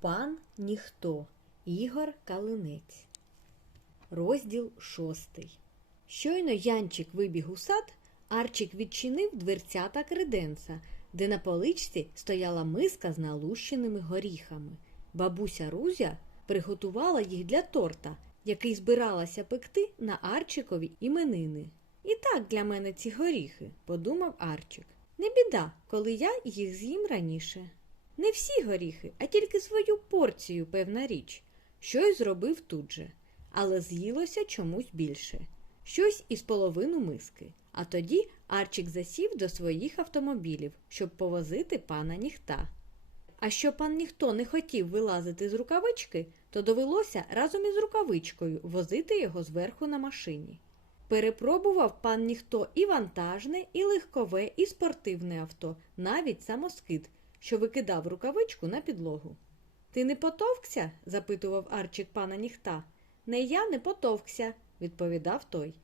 Пан ніхто. Ігор Калинець. Розділ шостий. Щойно Янчик вибіг у сад, Арчик відчинив дверцята креденса, де на поличці стояла миска з налущеними горіхами. Бабуся Рузя приготувала їх для торта, який збиралася пекти на Арчикові іменини. І так для мене ці горіхи, подумав Арчик. Не біда, коли я їх з'їм раніше. Не всі горіхи, а тільки свою порцію, певна річ, що й зробив тут же, але з'їлося чомусь більше, щось із половину миски. А тоді Арчик засів до своїх автомобілів, щоб повозити пана ніхта. А що пан ніхто не хотів вилазити з рукавички, то довелося разом із рукавичкою возити його зверху на машині. Перепробував пан ніхто і вантажне, і легкове, і спортивне авто, навіть самоскид, що викидав рукавичку на підлогу. Ти не потовкся? запитував Арчик пана ніхта. Не я не потовкся, відповідав той.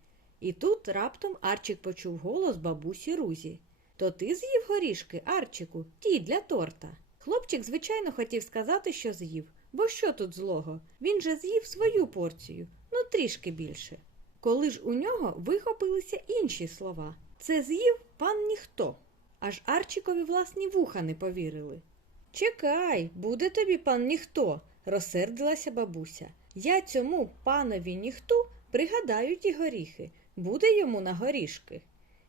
І тут раптом Арчик почув голос бабусі Рузі. То ти з'їв горішки, Арчику, ті для торта. Хлопчик, звичайно, хотів сказати, що з'їв, бо що тут злого? Він же з'їв свою порцію, ну трішки більше. Коли ж у нього вихопилися інші слова. Це з'їв пан ніхто. Аж Арчикові власні вуха не повірили. Чекай, буде тобі пан ніхто, розсердилася бабуся. Я цьому панові ніхту пригадаю ті горіхи, буде йому на горішки.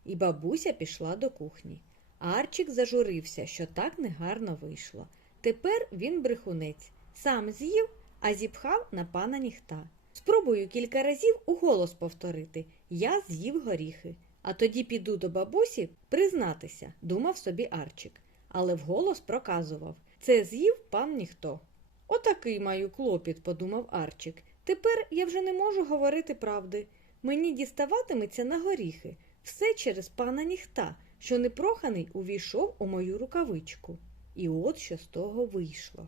І бабуся пішла до кухні. Арчик зажурився, що так негарно вийшло. Тепер він брехунець, сам з'їв, а зіпхав на пана ніхта. Спробую кілька разів у голос повторити Я з'їв горіхи, а тоді піду до бабусі признатися, думав собі Арчик, але вголос проказував Це з'їв пан ніхто. Отакий маю клопіт, подумав Арчик. Тепер я вже не можу говорити правди. Мені діставатиметься на горіхи, все через пана ніхта, що непроханий увійшов у мою рукавичку. І от що з того вийшло.